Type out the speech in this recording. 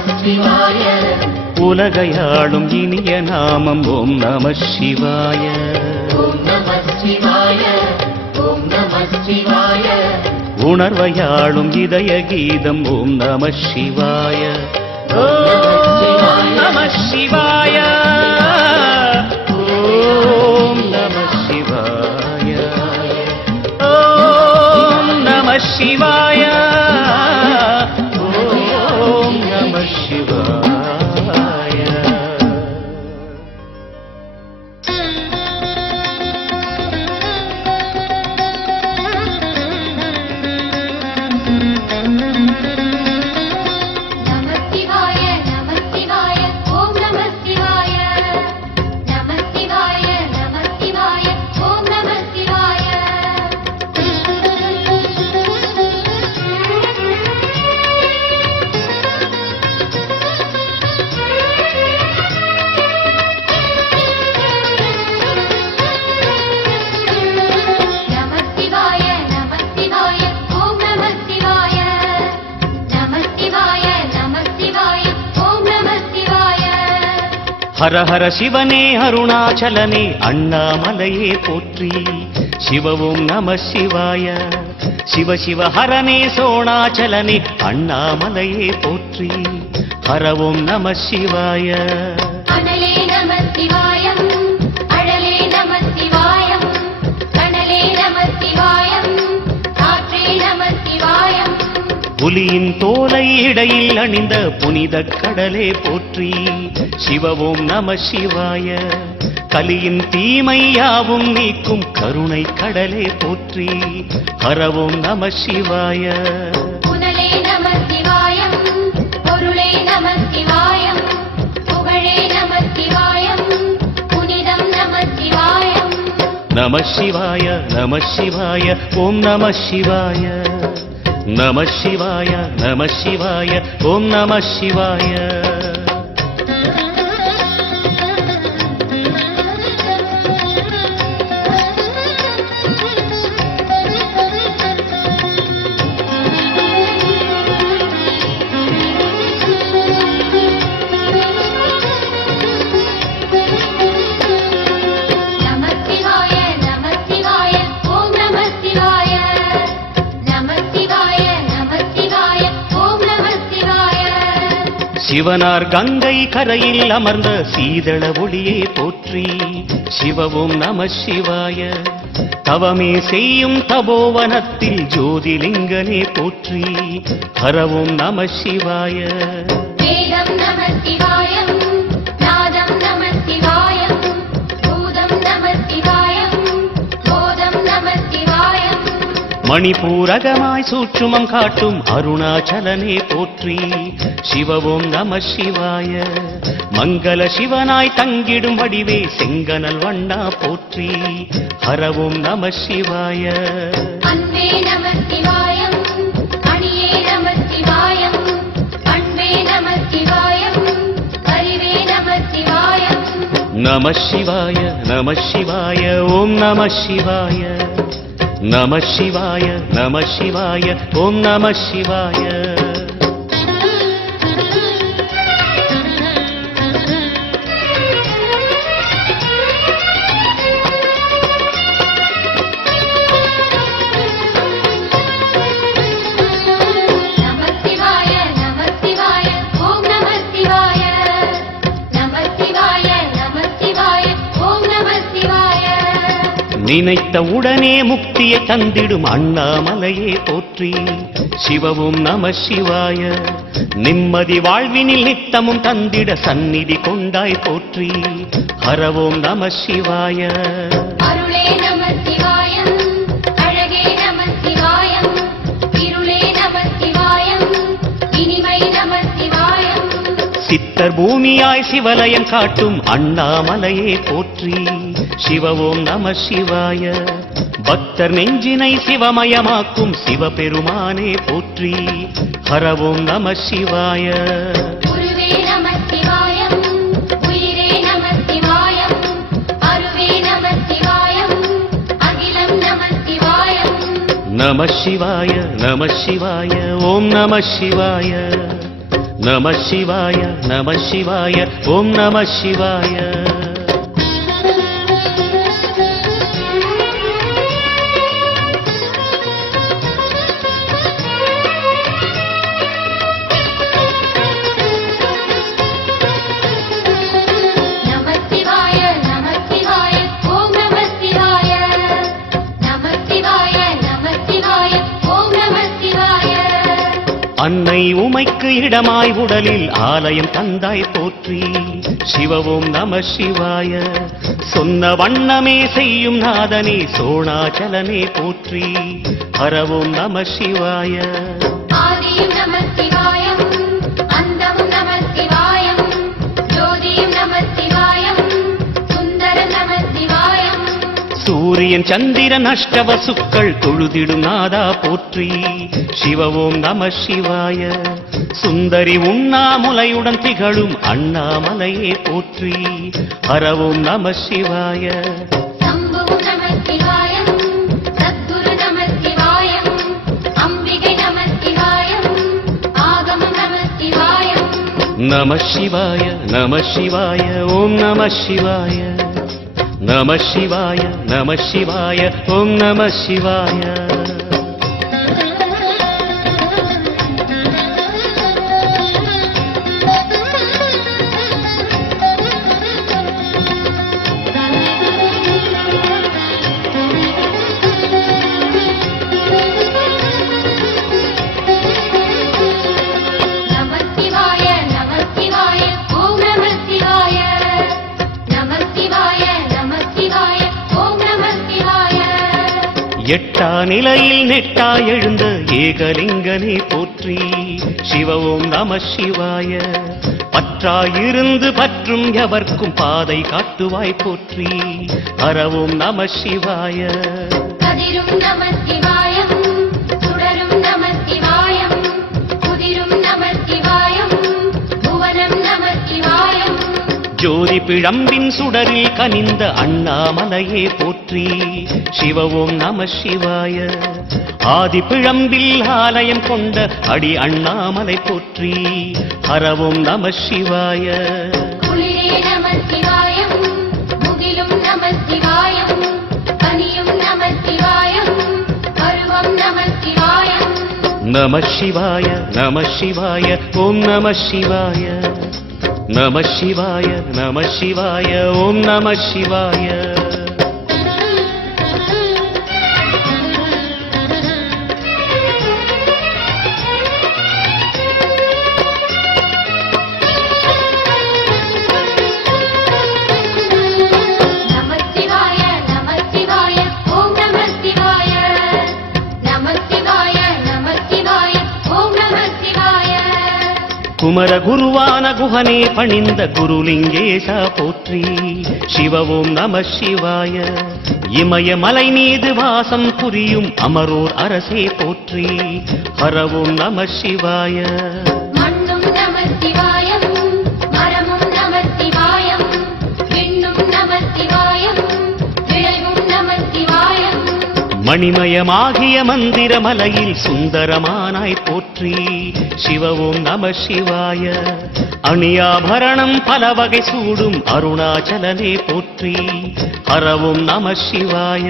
நமசிவாய. உலகையாளும் இனிய நாமம் ஓம் நமசிவாய. ஓம் நமசிவாய. ஓம் நமசிவாய. உணர்வையாளும் இதய கீதம் ஓம் நமசிவாய. ஓம் நமசிவாய. ஓம் நமசிவாய. ஓம் நமசிவாய. ஓம் நமசிவாய. நமசிவாய நமசிவாய ஓம் நமசிவாய. நமசிவாய நமசிவாய ஓம் நமசிவாய. நமசிவாய நமசிவாய ஓம் நமசிவாய. நமசிவாய நமசிவாய ஓம் நமசிவாய. ஹர ஹர சிவனே அருணாச்சலனே அண்ணாமலையே போற்றி. சிவ ஓம் நம சிவாய. சிவ சிவ ஹரனே சோணாச்சலனே அண்ணாமலையே போற்றி. ஹர ஓம் நம சிவாய. அனலே நமசிவாயம் அழலே நமசிவாயம். கனலே நமசிவாயம் காற்றே நமசிவாயம். புலியின் தோலை இடையில் அணிந்த புனித கடலே போற்றி. சிவ ஓம் நம சிவாய. கலியின் தீமையாவும் நீக்கும் கருணை கடலே போற்றி. ஹர ஓம் நம சிவாய. புனலே நமசிவாயம் பொருளே நமசிவாயம். புகழே நமசிவாயம் புனிதம் நமசிவாயம். நம சிவாய நம சிவாய ஓம் நம சிவாய. நம சிவாய நம சிவாய ஓம் நம சிவாய. நமசிவாய நமசிவாய ஓம் நமசிவாய. நமசிவாய நமசிவாய ஓம் நமசிவாய. சிவனார் கங்கை கரையில் அமர்ந்த சீதள ஒளியே போற்றி. சிவ ஓம் நம சிவாய. தவமே செய்யும் தபோவனத்தில் ஜோதிலிங்கனே போற்றி. ஹர ஓம் நம சிவாய. வேதம் நமசிவாயம் நாதம் நமசிவாயம். பூதம் நமசிவாயம் போதம் நமசிவாயம். மணிபூரகமாய் சூட்சுமம் காட்டும் அருணாச்சலனே போற்றி. சிவ ஓம் நம சிவாய. மங்கள சிவனாய் தங்கிடும் வடிவே செங்கனல் வண்ணா போற்றி. ஹர ஓம் நம சிவாய. அன்பே நமசிவாயம் அணியே நமசிவாயம். அன்பே நமசிவாயம் அறிவே நமசிவாயம். நம சிவாய நம சிவாய ஓம் நம சிவாய. நம சிவாய நம சிவாய ஓம் நம சிவாய. நமசிவாய நமசிவாய ஓம் நமசிவாய. நமசிவாய நமசிவாய ஓம் நமசிவாய. நினைத்த உடனே முக்தியை தந்திடும் அண்ணாமலையே போற்றி. சிவ ஓம் நம சிவாய. நிம்மதி வாழ்வினில் நித்தமும் தந்திட சந்நிதி கொண்டாய் போற்றி. ஹர ஓம் நம சிவாய. அருளே நமசிவாயம் அழகே நமசிவாயம். இருளே நமசிவாயம் இனிமை நமசிவாயம். சித்தர் பூமியாய் சிவலயம் காட்டும் அண்ணாமலையே போற்றி. சிவ ஓம் நம சிவாய. பக்தர் நெஞ்சினை சிவமயமாக்கும் சிவபெருமானே போற்றி. ஹர ஓம் நம சிவாய. குருவே நமசிவாயம் உயிரே நமசிவாயம். அருவே நமசிவாயம் அகிலம் நமசிவாயம். நம சிவாய நம சிவாய ஓம் நம சிவாய. நம சிவாய நம சிவாய ஓம் நம சிவாய. அன்னை உமைக்கு இடமாய் உடலில் ஆலயம் தந்தாய் போற்றி. சிவவோம் நம சிவாய. சொன்ன வண்ணமே செய்யும் நாதனே சோணாச்சலனே போற்றி. ஹரவோம் நம சிவாய. ஆதியும் நம சிவாயம், அந்தமும் நம சிவாயம், ஜோதியும் நம சிவாயம், சுந்தர நம சிவாயம். சூரியன் சந்திரன் அஷ்டவசுக்கள் தொழுதிடும் நாதா போற்றி. சிவவோம் நம சிவாய. சுந்தரி உண்ணாமுலையுடன் திகழும் அண்ணாமலையே போற்றி. ஹரவோம் நம சிவாய. சம்புவும் நம சிவாயம், சத்குரு நம சிவாயம், அம்பிகை நம சிவாயம், ஆகமம் நம சிவாயம். நம சிவாய நம சிவாய ஓம் நம சிவாய. நம சிவாய நம சிவாய ஓம் நம சிவாய. எட்டா நிலையில் நெட்டா எழுந்த ஏகலிங்கனே போற்றி. சிவவோம் நம சிவாய. பற்றாயிருந்து பற்றும் எவர்க்கும் பாதை காட்டுவாய் போற்றி. ஹரவோம் நம சிவாய. கதிரும் நம சிவாயம், சுடரும் நம சிவாயம், குதிரும் நம சிவாயம், புவனம் நம சிவாயம். ஜோதி பிழம்பின் சுடரில் கனிந்த அண்ணாமலையே போற்றி. சிவவோம் நம சிவாய. ஆதி பிழம்பில் ஆலயம் கொண்ட அடி அண்ணாமலை போற்றி. ஹரவோம் நம சிவாய. குளிரே நம சிவாயம், முகிலும் நம சிவாயம், கனியும் நம சிவாயம், பருவம் நம சிவாயம். நம சிவாய நம சிவாய ஓம் நம சிவாய. நம சிவாய நம சிவாய ஓம் நம சிவாய. குமர குருவான குஹனே பணிந்த குருலிங்கேசா போற்றி. சிவவோம் நம சிவாய. இமயமலை மீது வாசம் புரியும் அமரோர் அரசே போற்றி. ஹரவோம் நம சிவாய. மண்ணும் நம சிவாயம், மரமும் நம சிவாயம், விண்ணும் நம சிவாயம், விளைவும் நம சிவாயம். மணிமயமாகிய மந்திர மலையில் சுந்தரமானாய் போற்றி. சிவவோம் நம சிவாய. அணியாபரணம் பல வகை சூடும் அருணாச்சலனே போற்றி. ஹரவோம் நம சிவாய.